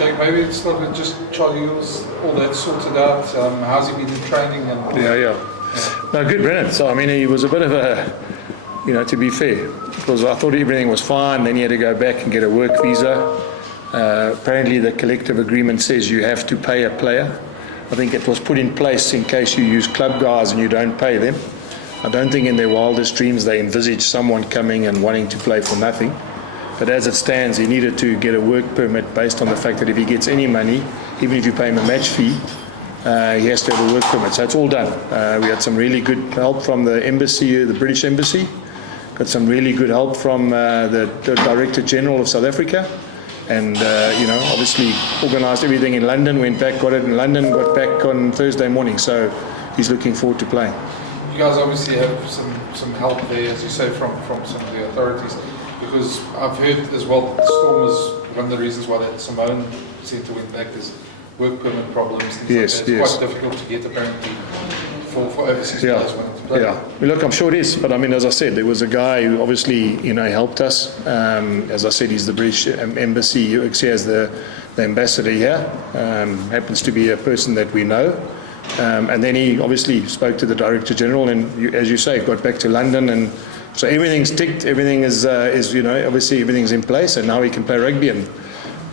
Jake, maybe it's not just Charlie Hills, all that sorted out. How's he been in training? And No, good, Brennan. So, I mean, he was a bit of a, to be fair, because I thought everything was fine, then he had to go back and get a work visa. Apparently the collective agreement says you have to pay a player. I think it was put in place in case you use club guys and you don't pay them. I don't think in their wildest dreams they envisage someone coming and wanting to play for nothing. But as it stands, he needed to get a work permit based on the fact that if he gets any money, even if you pay him a match fee, he has to have a work permit. So it's all done. We had some really good help from the embassy, the British Embassy. Got some really good help from the Director General of South Africa. And, obviously organised everything in London, went back, got it in London, got back on Thursday morning. So he's looking forward to playing. You guys obviously have some help there, as you say, from some of the authorities. Because I've heard as well, Storm is one of the reasons why that Simone Centre went back is work permit problems. Yes, it's quite difficult to get apparently for overseas players wanting to play. Yeah, look, I'm sure it is, but I mean, as I said, there was a guy who obviously, helped us. As I said, he's the British Embassy, URC as the ambassador here. Happens to be a person that we know. And then he obviously spoke to the Director General, and as you say, got back to London, and so everything's ticked. Everything is obviously everything's in place, and now he can play rugby. And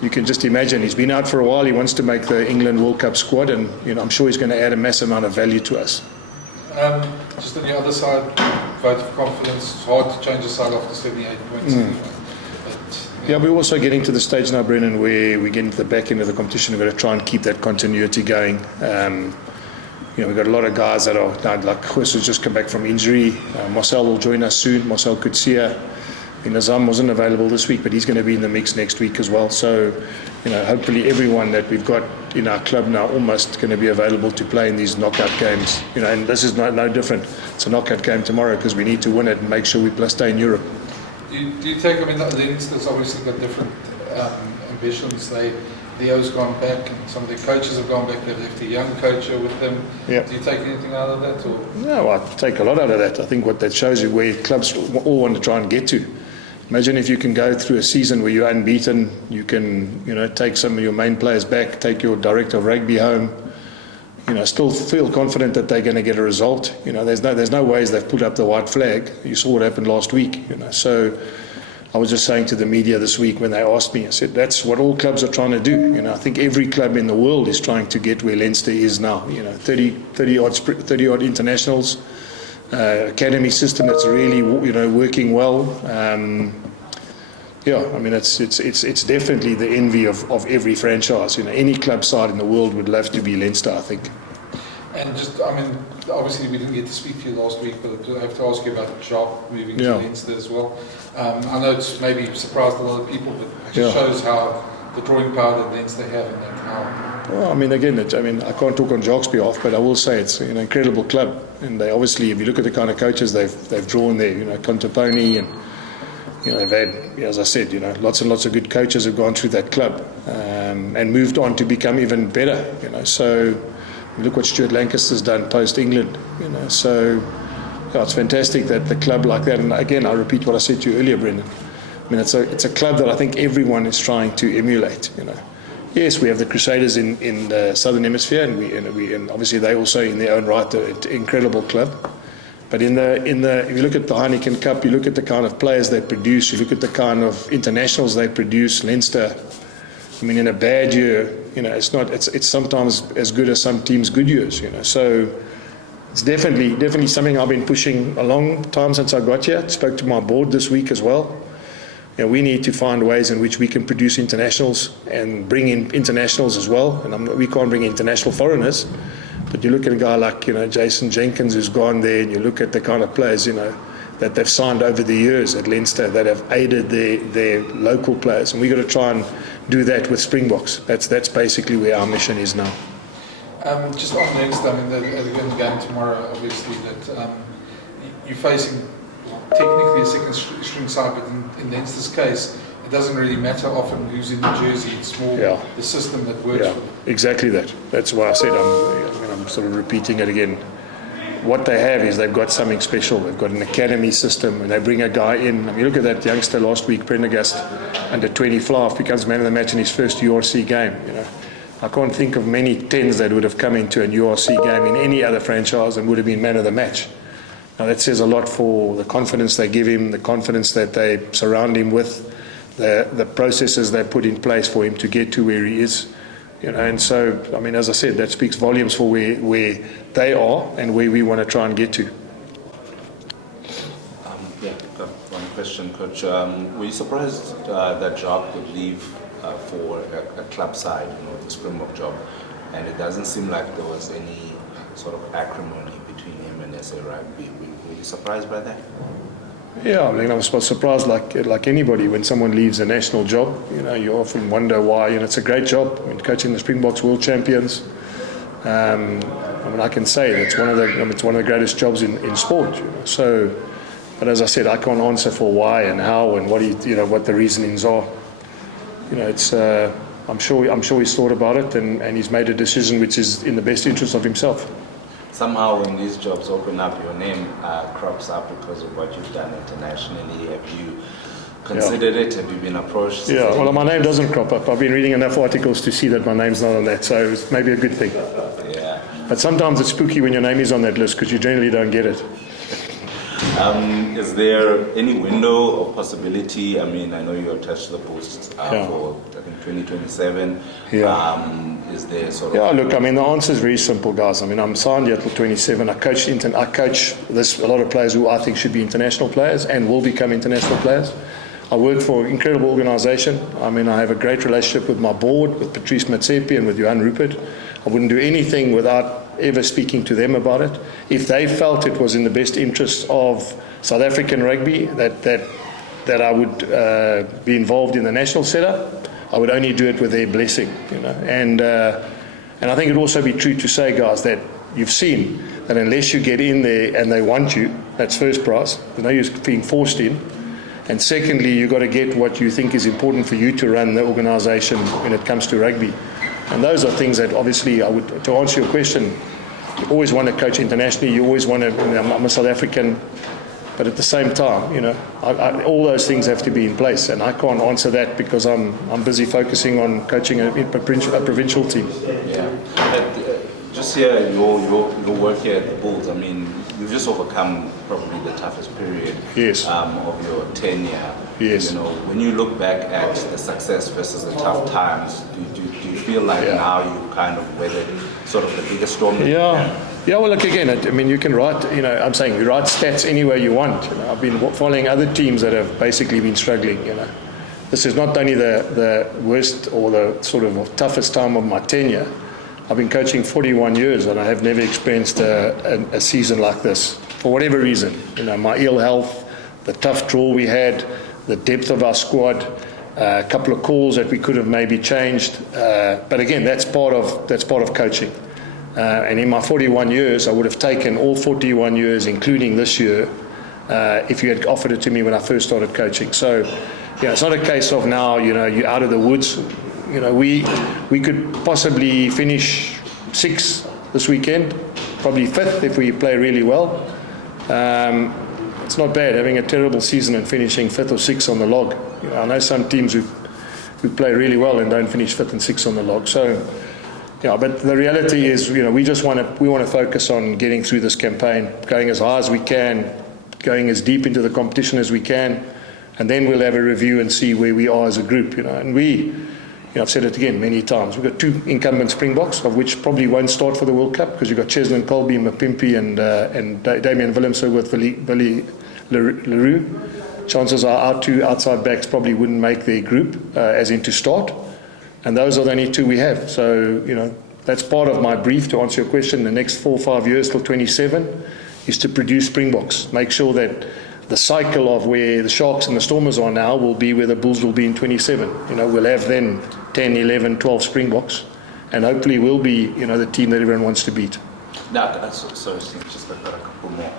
you can just imagine he's been out for a while. He wants to make the England World Cup squad, and I'm sure he's going to add a massive amount of value to us. Just on the other side, vote of confidence. It's hard to change the side after 78 points. Yeah, we're also getting to the stage now, Brennan, where we're getting to the back end of the competition. We've got to try and keep that continuity going. We've got a lot of guys that are, like Chris has just come back from injury. Marcel will join us soon. Marcel Kutsia. Nazam wasn't available this week, but he's going to be in the mix next week as well. So, hopefully everyone that we've got in our club now almost going to be available to play in these knockout games. And this is no different. It's a knockout game tomorrow because we need to win it and make sure we stay in Europe. Do you take, Leinster's obviously got different ambitions. Leo's gone back, and some of the coaches have gone back. They've left a young coach with them. Yeah. Do you take anything out of that? Or? No, I take a lot out of that. I think what that shows you where clubs all want to try and get to. Imagine if you can go through a season where you're unbeaten, you can, take some of your main players back, take your director of rugby home, still feel confident that they're going to get a result. There's no ways they've put up the white flag. You saw what happened last week, So I was just saying to the media this week when they asked me, I said, that's what all clubs are trying to do. I think every club in the world is trying to get where Leinster is now. 30 odd internationals. Academy system that's really working well. It's definitely the envy of every franchise. Any club side in the world would love to be Leinster, I think. And obviously we didn't get to speak to you last week, but I have to ask you about Jacques moving to Leinster as well. I know it's maybe surprised a lot of people, but it just shows how the drawing power that Leinster have and that how. Well, I can't talk on Jacques' behalf, but I will say it's an incredible club. And they obviously, if you look at the kind of coaches they've drawn there, Contepone, and they've had, as I said, lots and lots of good coaches have gone through that club and moved on to become even better. So look what Stuart Lancaster's done post England. So it's fantastic that the club like that. And again, I repeat what I said to you earlier, Brendan. It's a club that I think everyone is trying to emulate. Yes, we have the Crusaders in the Southern Hemisphere, and obviously they also in their own right an incredible club. But if you look at the Heineken Cup, you look at the kind of players they produce, you look at the kind of internationals they produce. Leinster, in a bad year, it's sometimes as good as some teams' good years. So it's definitely something I've been pushing a long time since I got here. Spoke to my board this week as well. We need to find ways in which we can produce internationals and bring in internationals as well. And we can't bring international foreigners, but you look at a guy like Jason Jenkins who's gone there, and you look at the kind of players that they've signed over the years at Leinster that have aided their local players, and we've got to try and do that with Springboks. That's basically where our mission is now. Just on Leinster, the game tomorrow, obviously that you're facing. Technically a second string side, but in Leinster's case, it doesn't really matter often who's in the jersey. It's more the system that works. Yeah, exactly that. That's why I said I'm sort of repeating it again. what they have is they've got something special. They've got an academy system, and they bring a guy in. I mean, look at that youngster last week, Prendergast, under 20 fly-off, becomes man of the match in his first URC game. You know, I can't think of many 10s that would have come into an URC game in any other franchise and would have been man of the match. Now that says a lot for the confidence they give him, the confidence that they surround him with, the processes they put in place for him to get to where he is. You know, and so, I mean, as I said, that speaks volumes for where they are and where we want to try and get to. Yeah, got one question, Coach. Were you surprised that Jacques would leave for a club side, you know, the Springbok job? And it doesn't seem like there was any sort of acrimony between him and SA Rugby. Were you surprised by that? Yeah, I mean, I was surprised like anybody when someone leaves a national job. You know, you often wonder why. You know, it's a great job. I mean, coaching the Springboks world champions. I mean, I can say it's one of the greatest jobs in sport. You know? So, but as I said, I can't answer for why and how and what the reasonings are. You know, it's I'm sure he's thought about it and he's made a decision which is in the best interest of himself. Somehow when these jobs open up, your name crops up because of what you've done internationally. Have you considered it? Have you been approached? Yeah, well, my name doesn't crop up. I've been reading enough articles to see that my name's not on that, so it's maybe a good thing. Yeah. But sometimes it's spooky when your name is on that list because you generally don't get it. Is there any window or possibility? I mean, I know you're attached to the post for, I think, 2027. Yeah. Is there sort of... Yeah, look, I mean, the answer is very simple, guys. I mean, I'm signed here till 27. I coach a lot of players who I think should be international players and will become international players. I work for an incredible organisation. I mean, I have a great relationship with my board, with Patrice Matsepe and with Johan Rupert. I wouldn't do anything without ever speaking to them about it. If they felt it was in the best interest of South African rugby that I would be involved in the national setup, I would only do it with their blessing, you know. And I think it'd also be true to say, guys, that you've seen that unless you get in there and they want you, that's first prize. There's no use being forced in. And secondly, you've got to get what you think is important for you to run the organisation when it comes to rugby. And those are things that obviously to answer your question, you always want to coach internationally, you always want to, you know, I'm a South African, but at the same time, you know, all those things have to be in place, and I can't answer that because I'm busy focusing on coaching a provincial team. Yeah. Just here, your work here at the Bulls, I mean, you've just overcome probably the toughest period of your tenure. Yes. You know, when you look back at the success versus the tough times, do you feel like now you've kind of weathered sort of the biggest storm? Yeah, well, look, again, I mean, you can write, you know, I'm saying you write stats any way you want. You know, I've been following other teams that have basically been struggling, you know. This is not only the worst or the sort of toughest time of my tenure. I've been coaching 41 years and I have never experienced a season like this, for whatever reason. You know, my ill health, the tough draw we had, the depth of our squad, a couple of calls that we could have maybe changed. But again, that's part of coaching. And in my 41 years, I would have taken all 41 years, including this year, if you had offered it to me when I first started coaching. So, yeah, it's not a case of now, you know, you're out of the woods. You know, we could possibly finish 6th this weekend, probably 5th if we play really well. It's not bad having a terrible season and finishing 5th or 6th on the log. You know, I know some teams who play really well and don't finish 5th and 6th on the log. So, yeah, but the reality is, you know, we want to focus on getting through this campaign, going as high as we can, going as deep into the competition as we can, and then we'll have a review and see where we are as a group. You know, and you know, I've said it again many times. We've got 2 incumbent Springboks, of which probably won't start for the World Cup because you've got Cheslin Colby, Mapimpi, and Damien Willemse with Billy Leroux. Chances are our 2 outside backs probably wouldn't make their group, as in to start. And those are the only 2 we have. So, you know, that's part of my brief to answer your question. The next 4 or 5 years till 27 is to produce Springboks. Make sure that the cycle of where the Sharks and the Stormers are now will be where the Bulls will be in 27. You know, we'll have then 10, 11, 12 Springboks. And hopefully we'll be, you know, the team that everyone wants to beat. Now, sorry, just got a couple more.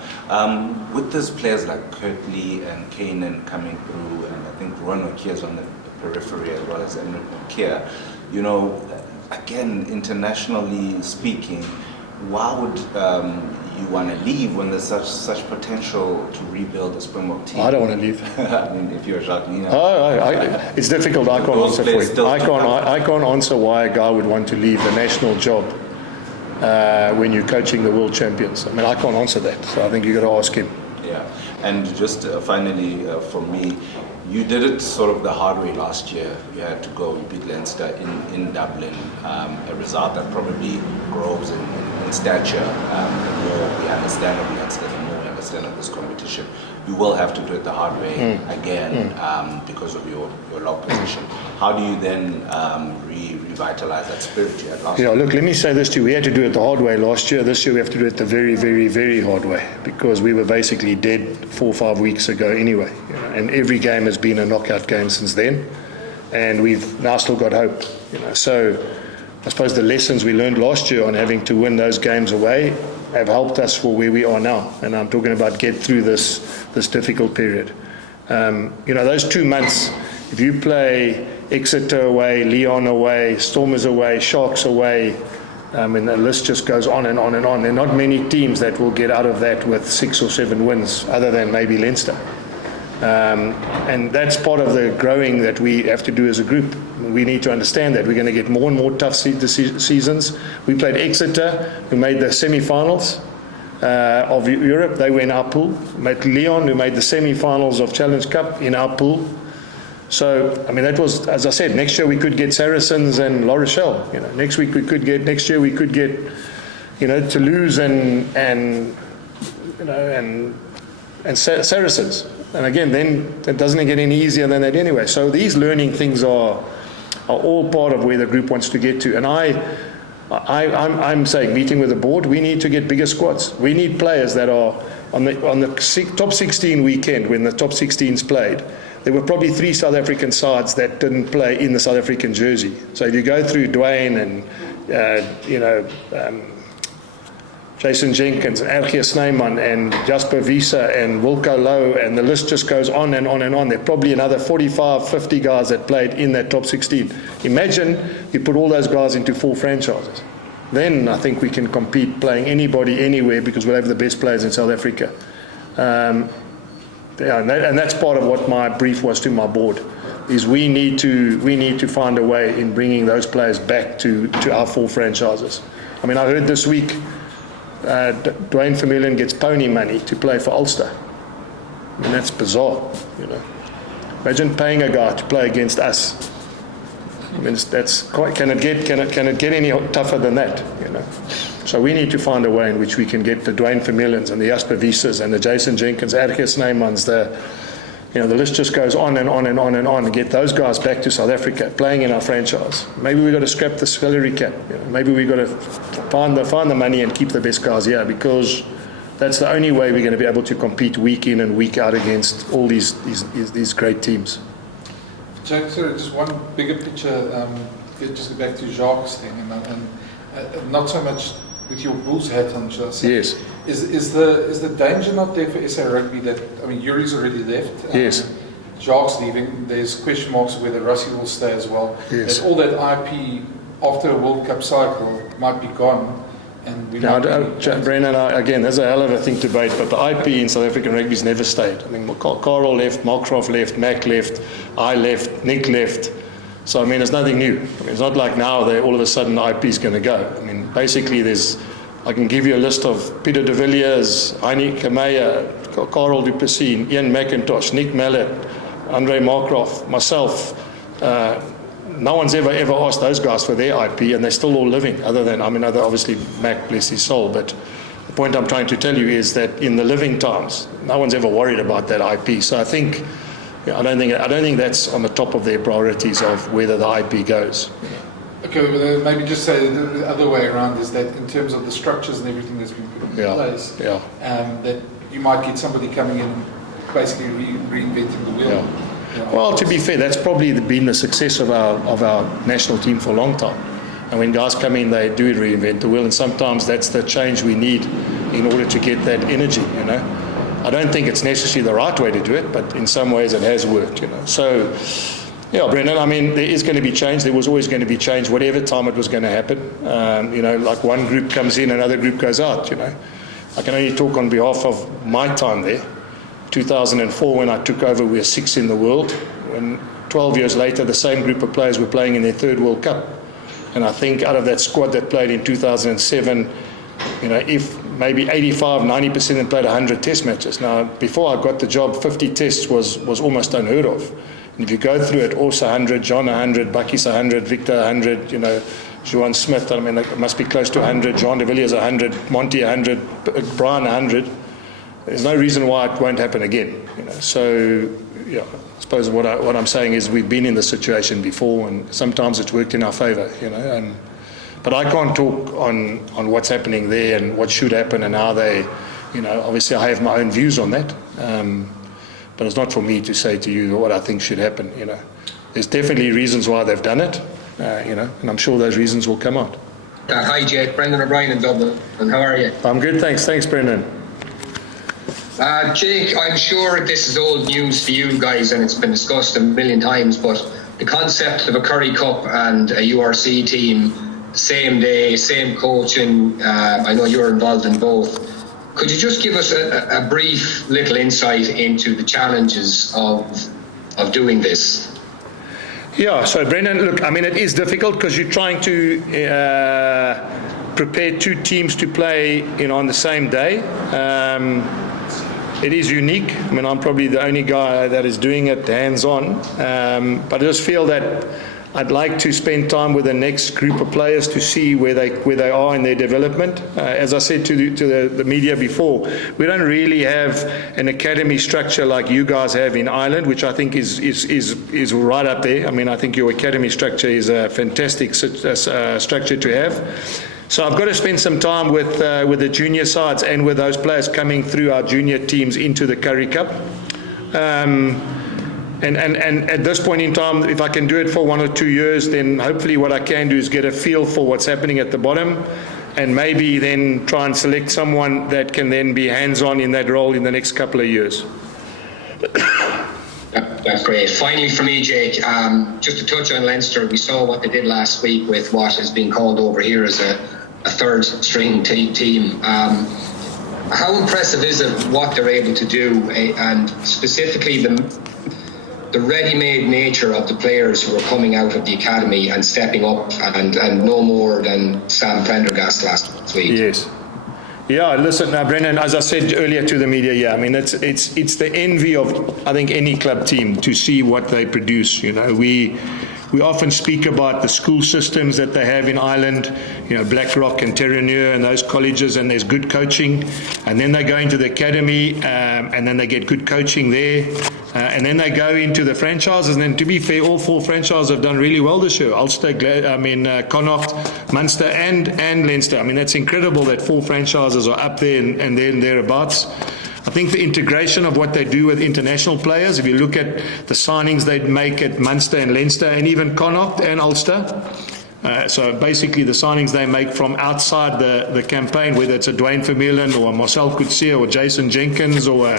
With these players like Kirtley and Kanan coming through, and I think Ron O'Keefe's on the periphery as well as Emmet O'Keefe, you know, again, internationally speaking, why would you want to leave when there's such potential to rebuild the Springbok team? I don't want to leave. I mean, if you're a Jacques, It's difficult. I can't Those answer for players it. still I can't answer why a guy would want to leave a national job when you're coaching the world champions. I mean, I can't answer that. So I think you've got to ask him. Yeah, and just finally for me, you did it sort of the hard way last year. You had to go beat Leinster in Dublin, a result that probably grows in stature. The more we understand of Leinster, the more we understand of this competition. You will have to do it the hard way again because of your log position. How do you then revitalize that spirit you had last year? Yeah, look, let me say this to you. We had to do it the hard way last year. This year we have to do it the very, very, very hard way because we were basically dead 4 or 5 weeks ago anyway. You know, and every game has been a knockout game since then. And we've now still got hope. You know, so I suppose the lessons we learned last year on having to win those games away have helped us for where we are now. And I'm talking about get through this difficult period. You know, those 2 months, if you play Exeter away, Lyon away, Stormers away, Sharks away, and the list just goes on and on and on. There are not many teams that will get out of that with 6 or 7 wins, other than maybe Leinster. And that's part of the growing that we have to do as a group. We need to understand that we're going to get more and more tough seasons. We played Exeter, who made the semi-finals of Europe. They were in our pool. We met Lyon, who made the semi-finals of Challenge Cup in our pool. So, I mean, that was, as I said, next year we could get Saracens and La Rochelle. You know, next year we could get, you know, Toulouse and Saracens. And again, then it doesn't get any easier than that anyway. So these learning things are all part of where the group wants to get to. And I'm saying, meeting with the board, we need to get bigger squads. We need players that are on the top 16 weekend when the top 16s played. There were probably 3 South African sides that didn't play in the South African jersey. So if you go through Dwayne and Jason Jenkins, and R16 Snyman, and Jasper Wiese, and Wilco Low, and the list just goes on and on and on. There are probably another 45, 50 guys that played in that top 16. Imagine you put all those guys into 4 franchises. Then I think we can compete playing anybody, anywhere, because we'll have the best players in South Africa. And that's part of what my brief was to my board, is we need to find a way in bringing those players back to our 4 franchises. I mean, I heard this week, Dwayne Vermeulen gets pony money to play for Ulster. I mean, that's bizarre, you know. Imagine paying a guy to play against us. I mean, that's quite, can it get any tougher than that, you know? So we need to find a way in which we can get the Dwayne Vermeulens and the Jasper Wieses and the Jason Jenkins, R16 Snymans, the list just goes on and on and on and on, and get those guys back to South Africa, playing in our franchise. Maybe we've got to scrap the salary cap. You know, maybe we've got to find the money and keep the best guys here, because that's the only way we're going to be able to compete week in and week out against all these great teams. Jack, sorry, just one bigger picture, just go back to Jacques' thing, and not so much with your Bulls hat on, just yes. Is the danger not there for SA Rugby that, I mean, Yuri's already left. Yes. Jacques leaving. There's question marks whether Rossi will stay as well. Yes. That all that IP after a World Cup cycle might be gone. And we Brennan, again, there's a hell of a thing to debate, but the IP in South African rugby's never stayed. I mean, Carl left, Markgraf left, Mac left, I left, Nick left. So, I mean, it's nothing new. I mean, it's not like now that all of a sudden the IP is going to go. I mean, basically I can give you a list of Peter de Villiers, Heine Kameya, Carl Duplessis, Ian McIntosh, Nick Mallet, Andre Markgraf, myself. No one's ever asked those guys for their IP, and they're still all living, obviously Mac, bless his soul. But the point I'm trying to tell you is that in the living times, no one's ever worried about that IP. So I think, I don't think that's on the top of their priorities of whether the IP goes. Okay, well, maybe just say the other way around is that in terms of the structures and everything that's been put in place, that you might get somebody coming in basically reinventing the wheel. Yeah. Well, to be fair, that's probably been the success of our national team for a long time. And when guys come in, they do reinvent the wheel, and sometimes that's the change we need in order to get that energy, you know. I don't think it's necessarily the right way to do it, but in some ways it has worked, you know. So, yeah, Brendan, I mean, there is going to be change. There was always going to be change, whatever time it was going to happen. You know, like one group comes in, another group goes out, you know. I can only talk on behalf of my time there. 2004, when I took over, we were 6th in the world. When 12 years later, the same group of players were playing in their 3rd World Cup. And I think out of that squad that played in 2007, if maybe 85, 90% of them played 100 test matches. Now, before I got the job, 50 tests was almost unheard of. And if you go through it, Ors 100, John 100, Bucky's 100, Victor 100, Johan Smith, it must be close to 100, Jean de Villiers 100, Monty 100, Brian 100. There's no reason why it won't happen again. So, I suppose what I'm saying is we've been in this situation before, and sometimes it's worked in our favour. But I can't talk on what's happening there and what should happen and how they. Obviously I have my own views on that, but it's not for me to say to you what I think should happen. There's definitely reasons why they've done it, and I'm sure those reasons will come out. Hi Jake, Brendan O'Brien in Dublin, and how are you? I'm good, thanks. Thanks, Brendan. Jake, I'm sure this is old news for you guys and it's been discussed a million times, but the concept of a Currie Cup and a URC team, same day, same coaching, I know you're involved in both. Could you just give us a brief little insight into the challenges of doing this? Yeah, so Brendan, look, it is difficult because you're trying to prepare 2 teams to play on the same day. It is unique. I'm probably the only guy that is doing it hands-on, but I just feel that I'd like to spend time with the next group of players to see where they are in their development. As I said to the media before, we don't really have an academy structure like you guys have in Ireland, which I think is right up there. I think your academy structure is a fantastic structure to have. So I've got to spend some time with the junior sides and with those players coming through our junior teams into the Currie Cup. And at this point in time, if I can do it for 1 or 2 years, then hopefully what I can do is get a feel for what's happening at the bottom, and maybe then try and select someone that can then be hands-on in that role in the next couple of years. That's great. Finally for me, Jake, just to touch on Leinster, we saw what they did last week with what is being called over here as a 3rd string team. How impressive is it what they're able to do, and specifically the ready-made nature of the players who are coming out of the academy and stepping up and no more than Sam Prendergast last week? Yes. Yeah, listen, Brendan, as I said earlier to the media, it's the envy of, I think, any club team to see what they produce. We often speak about the school systems that they have in Ireland, Blackrock and Terranure and those colleges, and there's good coaching. And then they go into the academy, and then they get good coaching there. And then they go into the franchises. And then, to be fair, all 4 franchises have done really well this year. Ulster, Connacht, Munster and Leinster. That's incredible that 4 franchises are up there and thereabouts. I think the integration of what they do with international players, if you look at the signings they make at Munster and Leinster and even Connacht and Ulster, so basically the signings they make from outside the campaign, whether it's a Dwayne Vermeulen or a Marcel Coetzee or Jason Jenkins or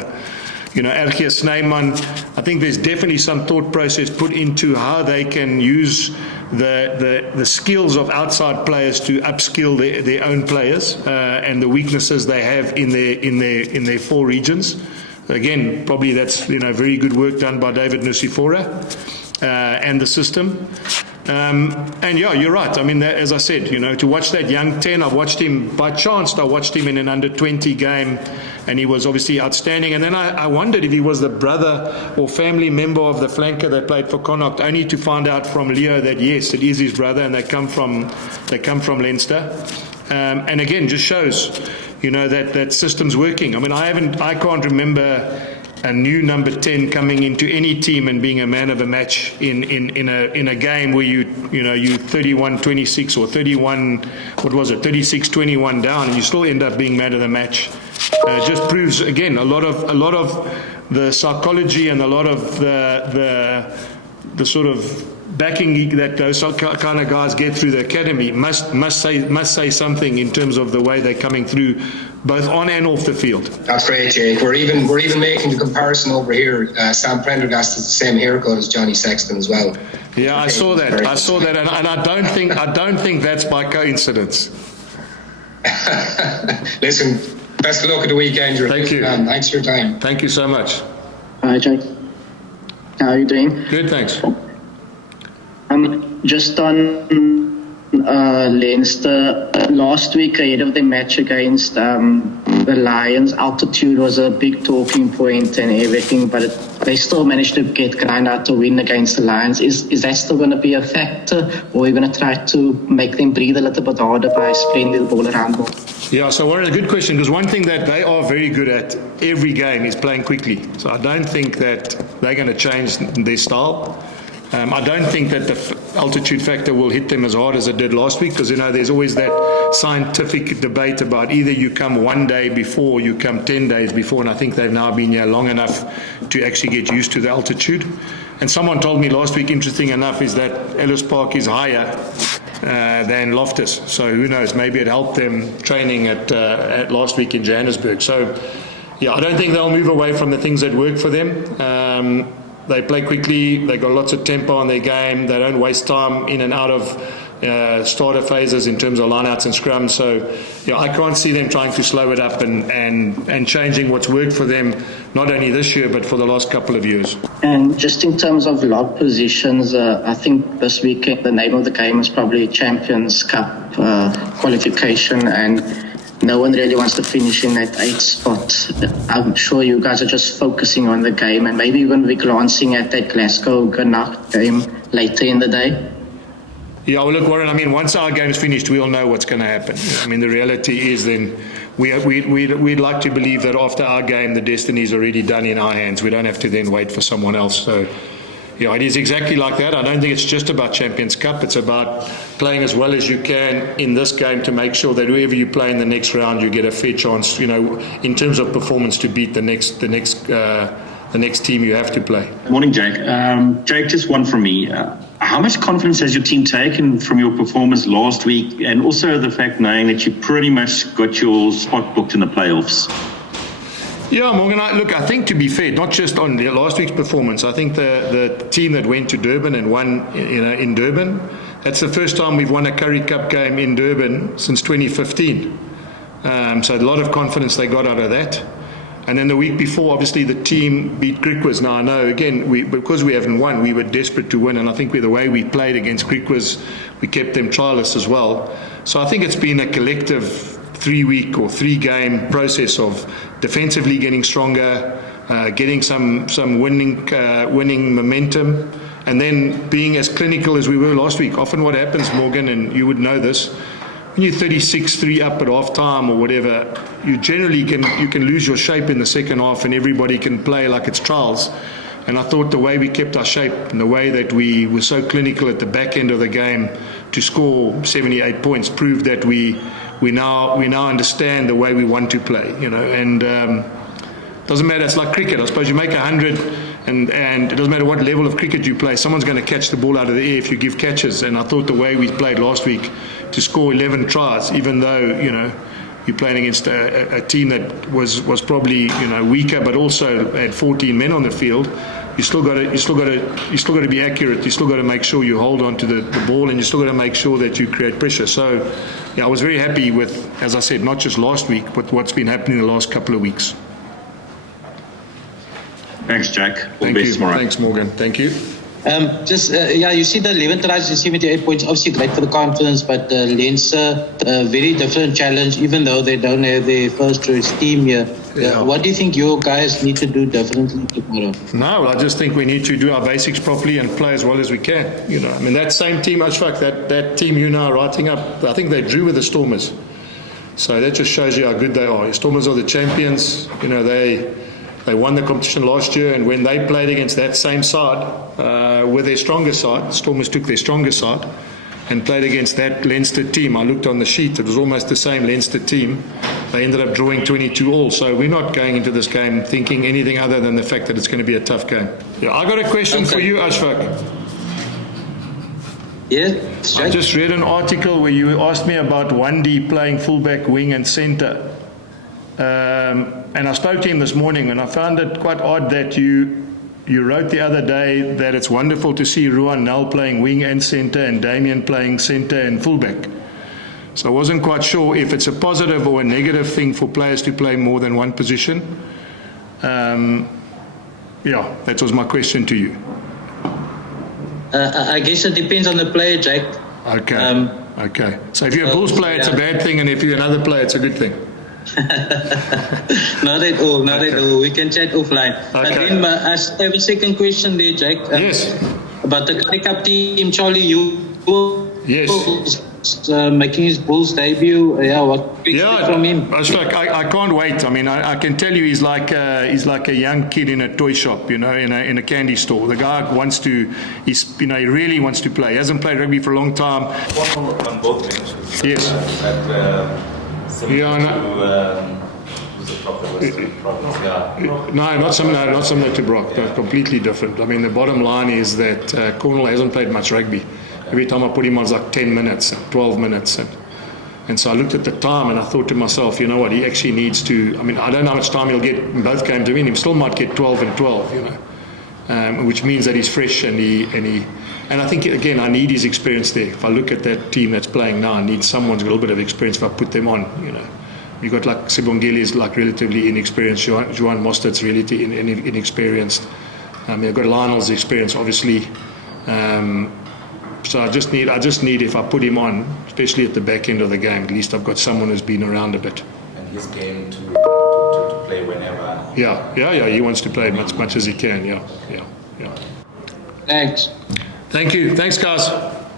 Ergia Snyman, I think there's definitely some thought process put into how they can use the skills of outside players to upskill their own players and the weaknesses they have in their 4 regions. Again, probably that's very good work done by David Nusifora and the system. And yeah, you're right. As I said, to watch that young 10, I've watched him by chance. I watched him in an under 20 game, and he was obviously outstanding. And then I wondered if he was the brother or family member of the flanker that played for Connacht, only to find out from Leo that yes, it is his brother, and they come from Leinster. And again, just shows, that system's working. I can't remember a new number 10 coming into any team and being a man of a match in a game where you 31-26 or 36-21 down, and you still end up being man of the match. Just proves again a lot of the psychology and a lot of the sort of backing that those kind of guys get through the academy must say something in terms of the way they're coming through, both on and off the field. That's great, Jake. We're even making the comparison over here. Sam Prendergast has the same haircut as Johnny Sexton as well. Yeah, I saw that, and I don't think that's by coincidence. Listen, Best of luck at the weekend. Thank you. Thanks for your time. Thank you so much. Hi, Jake. How are you doing? Good, thanks. Just on Leinster, last week ahead of the match against the Lions, altitude was a big talking point and everything, but they still managed to get grind out to win against the Lions. Is that still going to be a factor, or are we going to try to make them breathe a little bit harder by spreading the ball around more? Yeah, so Warren, a good question, because one thing that they are very good at every game is playing quickly. So I don't think that they're going to change their style. I don't think that the altitude factor will hit them as hard as it did last week, because, there's always that scientific debate about either you come 1 day before or you come 10 days before, and I think they've now been here long enough to actually get used to the altitude. And someone told me last week, interesting enough, is that Ellis Park is higher than Loftus. So who knows, maybe it helped them training at last week in Johannesburg. So, yeah, I don't think they'll move away from the things that work for them. They play quickly, they got lots of tempo on their game, they don't waste time in and out of starter phases in terms of lineouts and scrums. So, yeah, I can't see them trying to slow it up and changing what's worked for them, not only this year, but for the last couple of years. And just in terms of log positions, I think this weekend the name of the game is probably Champions Cup qualification, and no one really wants to finish in that 8th spot. I'm sure you guys are just focusing on the game, and maybe you're going to be glancing at that Glasgow-Ghana game later in the day. Yeah, well, look, Warren, once our game's finished, we'll know what's going to happen. The reality is then we'd like to believe that after our game, the destiny is already done in our hands. We don't have to then wait for someone else. So, yeah, it is exactly like that. I don't think it's just about Champions Cup. It's about playing as well as you can in this game to make sure that whoever you play in the next round, you get a fair chance, in terms of performance to beat the next team you have to play. Morning, Jake. Jake, just one from me. How much confidence has your team taken from your performance last week, and also the fact knowing that you pretty much got your spot booked in the playoffs? Yeah, Morgan, I think, to be fair, not just on the last week's performance, I think the team that went to Durban and won in Durban, that's the first time we've won a Currie Cup game in Durban since 2015. So a lot of confidence they got out of that. And then the week before, obviously, the team beat Griquas. Now, I know, again, because we haven't won, we were desperate to win. And I think the way we played against Griquas, we kept them trialists as well. So I think it's been a collective 3-week or 3-game process of defensively getting stronger, getting some winning momentum, and then being as clinical as we were last week. Often what happens, Morgan, and you would know this, when you're 36-3 up at half time or whatever, you generally can lose your shape in the second half, and everybody can play like it's trials. And I thought the way we kept our shape and the way that we were so clinical at the back end of the game to score 78 points proved that we now understand the way we want to play, and doesn't matter. It's like cricket. I suppose you make 100 and it doesn't matter what level of cricket you play, someone's going to catch the ball out of the air if you give catches. And I thought the way we played last week to score 11 tries, even though, you're playing against a team that was probably, weaker, but also had 14 men on the field, you still got to be accurate. You still got to make sure you hold on to the ball, and you still got to make sure that you create pressure. So, yeah, I was very happy with, as I said, not just last week, but what's been happening the last couple of weeks. Thanks, Jack. Thank you. Thanks, Morgan. Thank you. You see the 11 tries and 78 points, obviously great for the confidence, but Leinster, a very different challenge, even though they don't have their first choice team here. Yeah. What do you think your guys need to do differently tomorrow? No, I just think we need to do our basics properly and play as well as we can. That same team, Ashfaq, that team you now are writing up, I think they drew with the Stormers. So that just shows you how good they are. The Stormers are the champions. They won the competition last year, and when they played against that same side, with their stronger side, the Stormers took their stronger side and played against that Leinster team. I looked on the sheet, it was almost the same Leinster team. They ended up drawing 22-all. So we're not going into this game thinking anything other than the fact that it's going to be a tough game. Yeah, I got a question for you, Ashfaq. Yeah, I just read an article where you asked me about 1D playing fullback, wing and centre. And I spoke to him this morning, and I found it quite odd that you wrote the other day that it's wonderful to see Ruan Nel playing wing and centre and Damien playing centre and fullback. So I wasn't quite sure if it's a positive or a negative thing for players to play more than one position. Yeah, that was my question to you. I guess it depends on the player, Jake. Okay. Okay. So if you're a Bulls player, it's a bad thing, and if you're another player, it's a good thing. Not at all, not at all. We can chat offline. Okay. And then I have a second question there, Jake. Yes. About the Currie Cup team, Charlie, Yes. Making his Bulls debut. Yeah, what do you expect from him? I can't wait. I mean, I can tell you he's like a young kid in a toy shop, in a candy store. The guy he really wants to play. He hasn't played rugby for a long time. On both benches. Yes. Similar to who's the province? Yeah. No, not similar to Brock. They're completely different. I mean, the bottom line is that Cornwall hasn't played much rugby. Every time I put him on, it's like 10 minutes, 12 minutes. And so I looked at the time and I thought to myself, you know what, he actually needs to, I mean, I don't know how much time he'll get in both games. I mean, he still might get 12 and 12, which means that he's fresh and I think, again, I need his experience there. If I look at that team that's playing now, I need someone who's got a little bit of experience if I put them on, You've got like Sibongile is like relatively inexperienced, Johan Mostert's relatively inexperienced. You've got Lionel's experience, obviously. So I just need if I put him on, especially at the back end of the game, at least I've got someone who's been around a bit. And his game to play whenever. Yeah. He wants to play much as he can. Yeah. Thanks. Thank you. Thanks, guys.